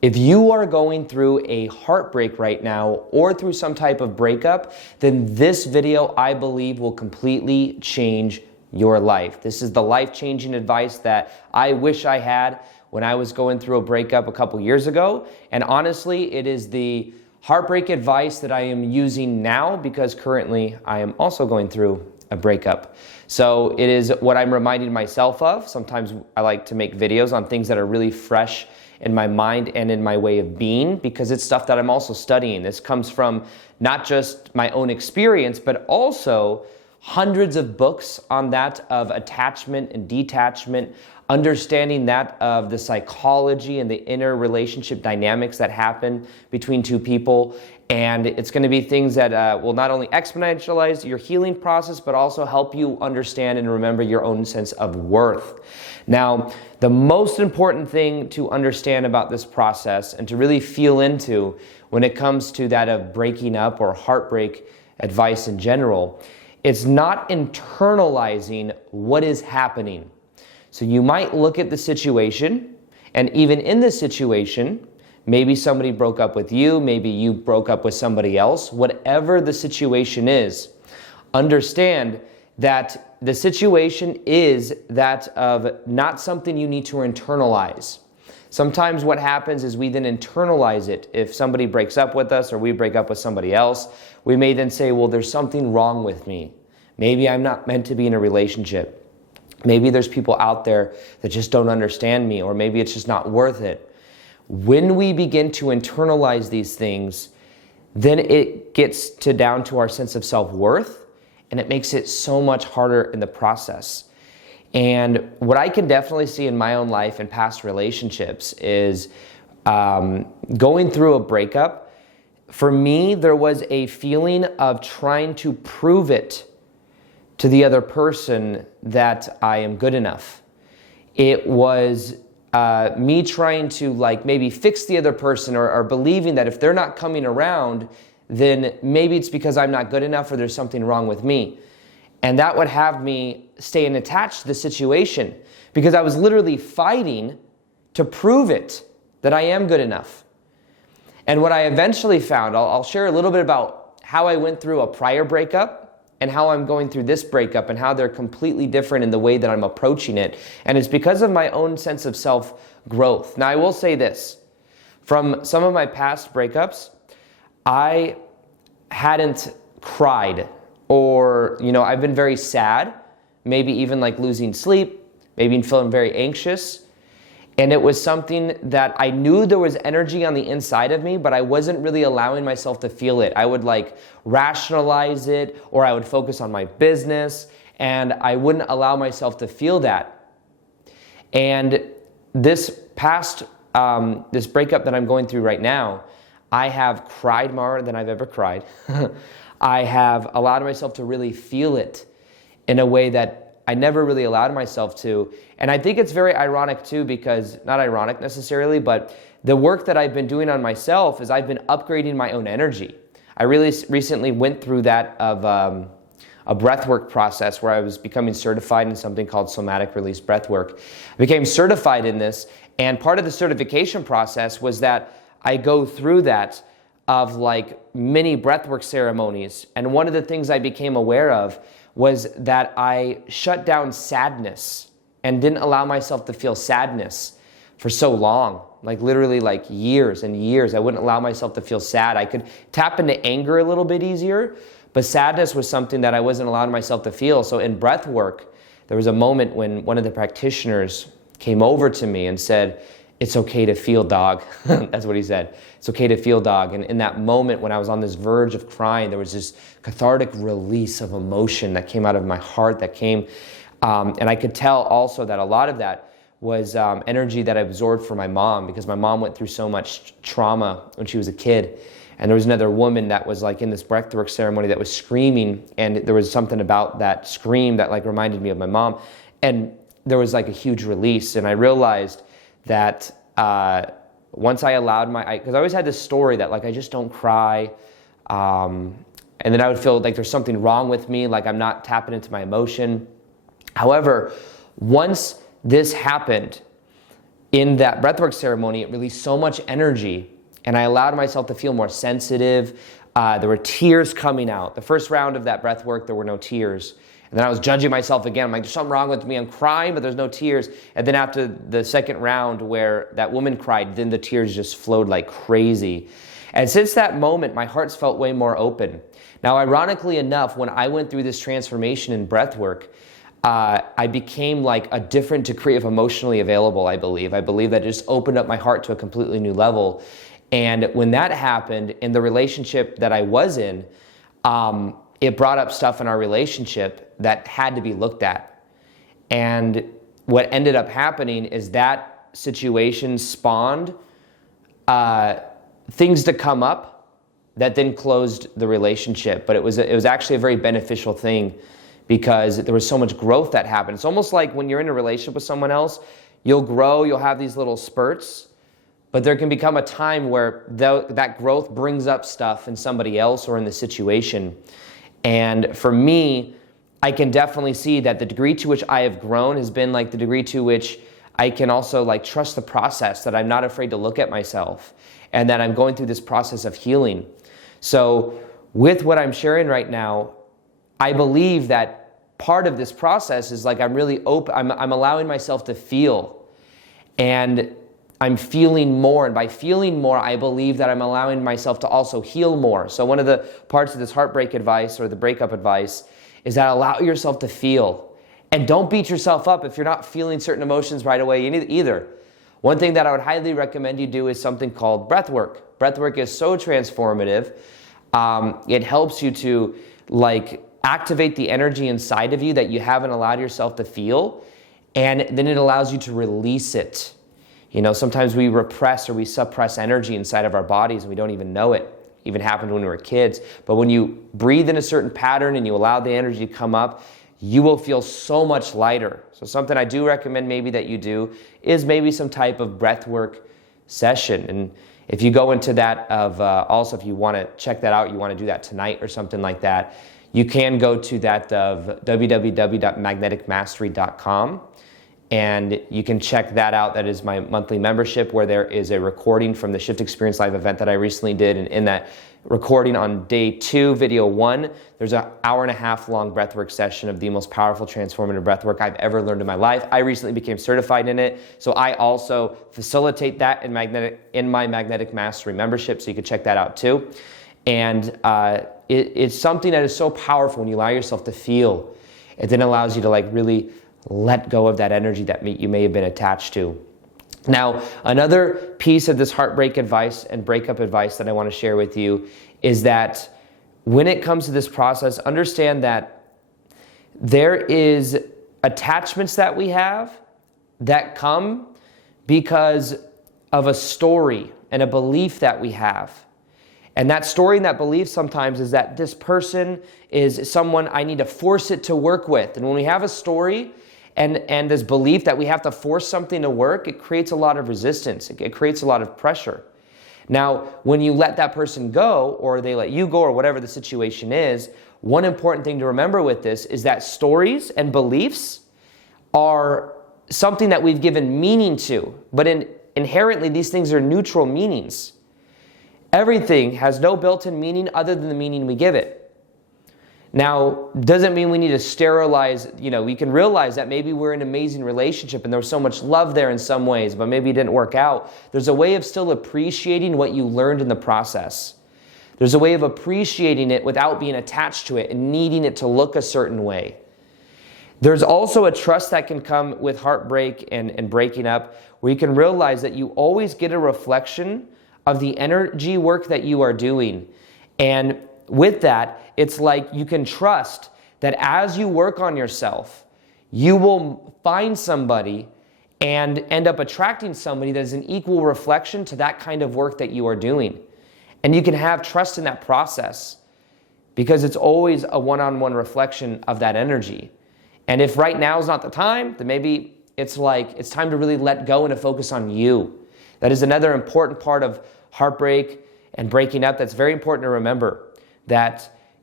If you are going through a heartbreak right now or through some type of breakup, then this video, I believe, will completely change your life. This is the life-changing advice that I wish I had when I was going through a breakup a couple years ago. And honestly, it is the heartbreak advice that I am using now because currently I am also going through a breakup. So it is what I'm reminding myself of. Sometimes I like to make videos on things that are really fresh in my mind and in my way of being because it's stuff that I'm also studying. This comes from not just my own experience, but also hundreds of books on that of attachment and detachment, understanding that of the psychology and the inner relationship dynamics that happen between two people. And it's going to be things that will not only exponentialize your healing process, but also help you understand and remember your own sense of worth. Now, the most important thing to understand about this process and to really feel into when it comes to that of breaking up or heartbreak advice in general, it's not internalizing what is happening. So you might look at the situation, and even in the situation, maybe somebody broke up with you, maybe you broke up with somebody else, whatever the situation is, understand that the situation is that of not something you need to internalize. Sometimes what happens is we then internalize it. If somebody breaks up with us or we break up with somebody else, we may then say, well, there's something wrong with me. Maybe I'm not meant to be in a relationship. Maybe there's people out there that just don't understand me, or maybe it's just not worth it. When we begin to internalize these things, then it gets down to our sense of self-worth, and it makes it so much harder in the process. And what I can definitely see in my own life and past relationships is going through a breakup. For me, there was a feeling of trying to prove it to the other person that I am good enough. It was me trying to maybe fix the other person or believing that if they're not coming around, then maybe it's because I'm not good enough or there's something wrong with me. And that would have me staying attached to the situation because I was literally fighting to prove it that I am good enough. And what I eventually found, I'll share a little bit about how I went through a prior breakup and how I'm going through this breakup and how they're completely different in the way that I'm approaching it. And it's because of my own sense of self-growth. Now, I will say this. From some of my past breakups, I hadn't cried or, I've been very sad, maybe even losing sleep, maybe feeling very anxious. And it was something that I knew there was energy on the inside of me, but I wasn't really allowing myself to feel it. I would rationalize it, or I would focus on my business, and I wouldn't allow myself to feel that. And this past, this breakup that I'm going through right now, I have cried more than I've ever cried. I have allowed myself to really feel it in a way that I never really allowed myself to. And I think it's very ironic too, because, not ironic necessarily, but the work that I've been doing on myself is I've been upgrading my own energy. I really recently went through that of a breathwork process where I was becoming certified in something called somatic release breathwork. I became certified in this, and part of the certification process was that I go through that of mini breathwork ceremonies. And one of the things I became aware of was that I shut down sadness and didn't allow myself to feel sadness for so long, literally years and years. I wouldn't allow myself to feel sad. I could tap into anger a little bit easier, but sadness was something that I wasn't allowing myself to feel. So in breath work, there was a moment when one of the practitioners came over to me and said, "It's okay to feel, dog." That's what he said. "It's okay to feel, dog." And in that moment when I was on this verge of crying, there was this cathartic release of emotion that came out of my heart that came. And I could tell also that a lot of that was energy that I absorbed from my mom, because my mom went through so much trauma when she was a kid. And there was another woman that was in this breathwork ceremony that was screaming, and there was something about that scream that reminded me of my mom. And there was a huge release, and I realized that once I allowed because I always had this story that I just don't cry, and then I would feel there's something wrong with me, I'm not tapping into my emotion. However, once this happened, in that breathwork ceremony, it released so much energy, and I allowed myself to feel more sensitive. There were tears coming out. The first round of that breathwork, there were no tears. And then I was judging myself again. I'm like, there's something wrong with me. I'm crying, but there's no tears. And then after the second round where that woman cried, then the tears just flowed like crazy. And since that moment, my heart's felt way more open. Now, ironically enough, when I went through this transformation in breathwork, I became like a different degree of emotionally available, I believe. I believe that it just opened up my heart to a completely new level. And when that happened in the relationship that I was in, it brought up stuff in our relationship that had to be looked at. And what ended up happening is that situation spawned things to come up that then closed the relationship. But it was actually a very beneficial thing because there was so much growth that happened. It's almost like when you're in a relationship with someone else, you'll grow, you'll have these little spurts, but there can become a time where that growth brings up stuff in somebody else or in the situation. And for me, I can definitely see that the degree to which I have grown has been like the degree to which I can also like trust the process, that I'm not afraid to look at myself and that I'm going through this process of healing. So with what I'm sharing right now, I believe that part of this process is like I'm really open, I'm allowing myself to feel, and I'm feeling more, and by feeling more, I believe that I'm allowing myself to also heal more. So one of the parts of this heartbreak advice or the breakup advice is that allow yourself to feel. And don't beat yourself up if you're not feeling certain emotions right away either. One thing that I would highly recommend you do is something called breathwork. Breathwork is so transformative. It helps you to like activate the energy inside of you that you haven't allowed yourself to feel, and then it allows you to release it. You know, sometimes we repress or we suppress energy inside of our bodies and we don't even know it. It even happened when we were kids. But when you breathe in a certain pattern and you allow the energy to come up, you will feel so much lighter. So something I do recommend maybe that you do is maybe some type of breathwork session. And if you go into that also if you want to check that out, you want to do that tonight or something like that, you can go to that of www.magneticmastery.com. And you can check that out. That is my monthly membership where there is a recording from the Shift Experience Live event that I recently did. And in that recording on day 2, video 1, there's an hour-and-a-half long breathwork session of the most powerful transformative breathwork I've ever learned in my life. I recently became certified in it. So I also facilitate that in my Magnetic Mastery membership. So you can check that out too. And it's something that is so powerful when you allow yourself to feel. It then allows you to like really let go of that energy that you may have been attached to. Now, another piece of this heartbreak advice and breakup advice that I want to share with you is that when it comes to this process, understand that there is attachments that we have that come because of a story and a belief that we have. And that story and that belief sometimes is that this person is someone I need to force it to work with. And when we have a story and this belief that we have to force something to work, it creates a lot of resistance. It creates a lot of pressure. Now, when you let that person go, or they let you go, or whatever the situation is, one important thing to remember with this is that stories and beliefs are something that we've given meaning to, but inherently these things are neutral meanings. Everything has no built-in meaning other than the meaning we give it. Now, doesn't mean we need to sterilize, we can realize that maybe we're in an amazing relationship and there was so much love there in some ways, but maybe it didn't work out. There's a way of still appreciating what you learned in the process. There's a way of appreciating it without being attached to it and needing it to look a certain way. There's also a trust that can come with heartbreak and breaking up, where you can realize that you always get a reflection of the energy work that you are doing. And with that, it's like you can trust that as you work on yourself, you will find somebody and end up attracting somebody that is an equal reflection to that kind of work that you are doing. And you can have trust in that process because it's always a one-on-one reflection of that energy. And if right now is not the time, then maybe it's like it's time to really let go and to focus on you. That is another important part of heartbreak and breaking up that's very important to remember, that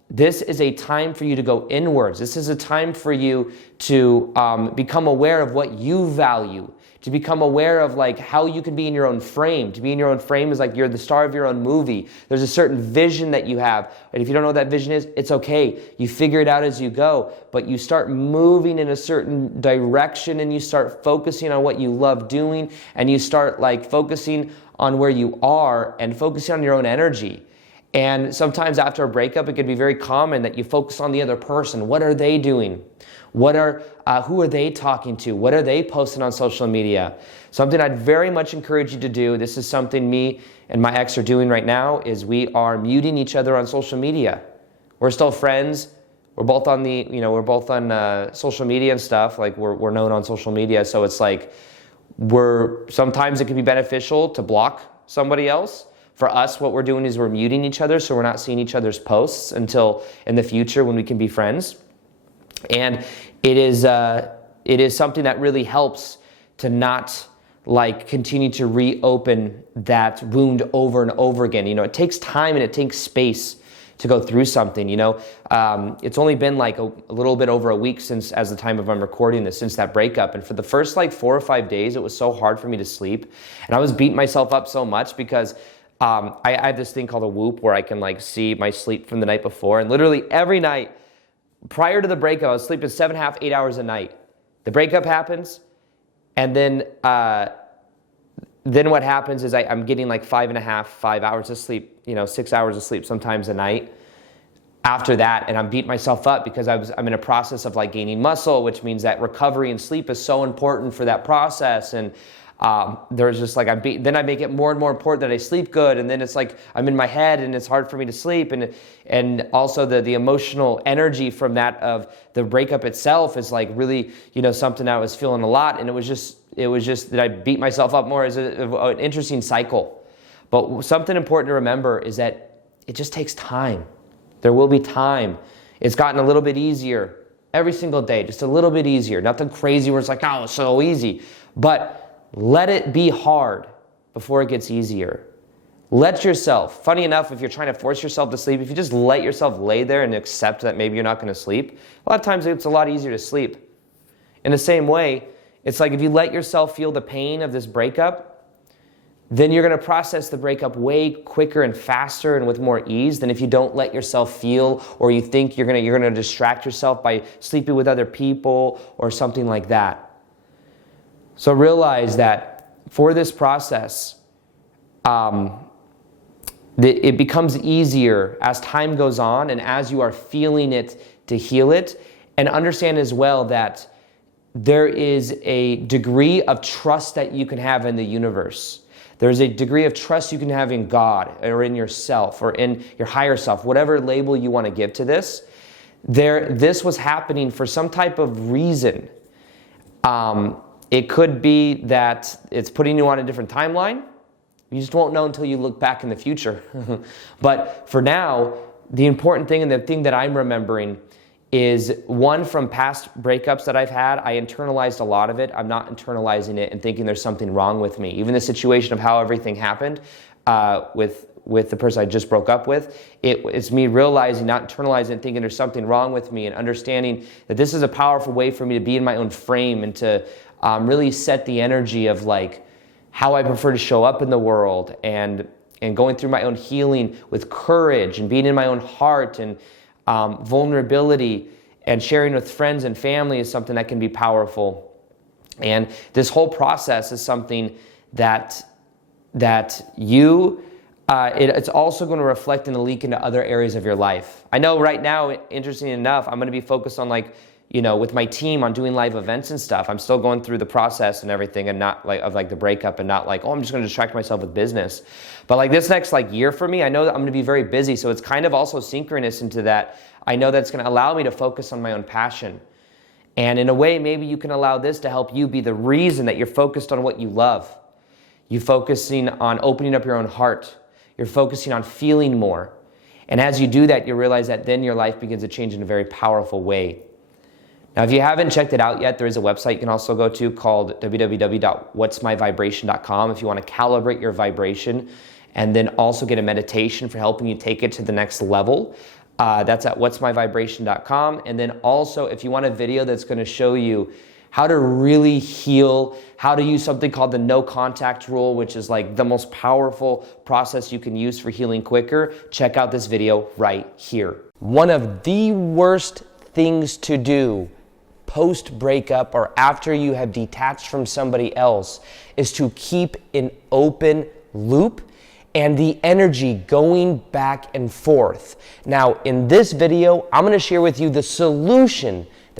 this is a time for you to go inwards. This is a time for you to become aware of what you value, to become aware of like how you can be in your own frame. To be in your own frame is like you're the star of your own movie. There's a certain vision that you have. And if you don't know what that vision is, it's okay. You figure it out as you go, but you start moving in a certain direction and you start focusing on what you love doing, and you start like focusing on where you are and focusing on your own energy. And sometimes after a breakup, it can be very common that you focus on the other person. What are they doing? Who are they talking to? What are they posting on social media? Something I'd very much encourage you to do, this is something me and my ex are doing right now, is we are muting each other on social media. We're still friends. We're both on social media and stuff. Like we're known on social media. So it's like sometimes it can be beneficial to block somebody else. For us, what we're doing is we're muting each other, so we're not seeing each other's posts until in the future when we can be friends. And it is something that really helps to not like continue to reopen that wound over and over again. It takes time and it takes space to go through something. It's only been like a little bit over a week as the time of I'm recording this, since that breakup. And for the first like 4 or 5 days, it was so hard for me to sleep, and I was beating myself up so much because I have this thing called a Whoop where I can like see my sleep from the night before, and literally every night prior to the breakup, I was sleeping 7.5, 8 hours a night. The breakup happens, and then what happens is I'm getting like 5.5, 5 hours of sleep, 6 hours of sleep sometimes a night after that, and I'm beating myself up because I'm in a process of like gaining muscle, which means that recovery and sleep is so important for that process. And there's just like then I make it more and more important that I sleep good, and then it's like I'm in my head and it's hard for me to sleep, and also the emotional energy from that of the breakup itself is like really something I was feeling a lot, and it was just that I beat myself up more as an interesting cycle. But something important to remember is that it just takes time. There will be time. It's gotten a little bit easier every single day, just a little bit easier. Nothing crazy where it's like, oh, it's so easy, but let it be hard before it gets easier. Let yourself, funny enough, if you're trying to force yourself to sleep, if you just let yourself lay there and accept that maybe you're not going to sleep, a lot of times it's a lot easier to sleep. In the same way, it's like if you let yourself feel the pain of this breakup, then you're going to process the breakup way quicker and faster and with more ease than if you don't let yourself feel, or you think you're going to distract yourself by sleeping with other people or something like that. So realize that for this process, it becomes easier as time goes on and as you are feeling it to heal it. And understand as well that there is a degree of trust that you can have in the universe. There's a degree of trust you can have in God or in yourself or in your higher self, whatever label you want to give to this. This was happening for some type of reason. It could be that it's putting you on a different timeline. You just won't know until you look back in the future. But for now, the important thing and the thing that I'm remembering is, one, from past breakups that I've had, I internalized a lot of it. I'm not internalizing it and thinking there's something wrong with me. Even the situation of how everything happened with the person I just broke up with, it's me realizing, not internalizing and thinking there's something wrong with me, and understanding that this is a powerful way for me to be in my own frame and to really set the energy of like how I prefer to show up in the world, and going through my own healing with courage and being in my own heart, and vulnerability and sharing with friends and family is something that can be powerful. And this whole process is something that it's also going to reflect and leak into other areas of your life. I know right now, interestingly enough, I'm going to be focused on with my team on doing live events and stuff. I'm still going through the process and everything, and not of the breakup, and not I'm just going to distract myself with business. But this next year for me, I know that I'm going to be very busy. So it's kind of also synchronous into that. I know that's going to allow me to focus on my own passion. And in a way, maybe you can allow this to help you be the reason that you're focused on what you love. You're focusing on opening up your own heart. You're focusing on feeling more. And as you do that, you realize that then your life begins to change in a very powerful way. Now, if you haven't checked it out yet, there is a website you can also go to called www.whatsmyvibration.com if you want to calibrate your vibration, and then also get a meditation for helping you take it to the next level. That's at whatsmyvibration.com. And then also, if you want a video that's going to show you how to really heal, how to use something called the no contact rule, which is like the most powerful process you can use for healing quicker, check out this video right here. One of the worst things to do post-breakup or after you have detached from somebody else is to keep an open loop and the energy going back and forth. Now, in this video, I'm going to share with you the solution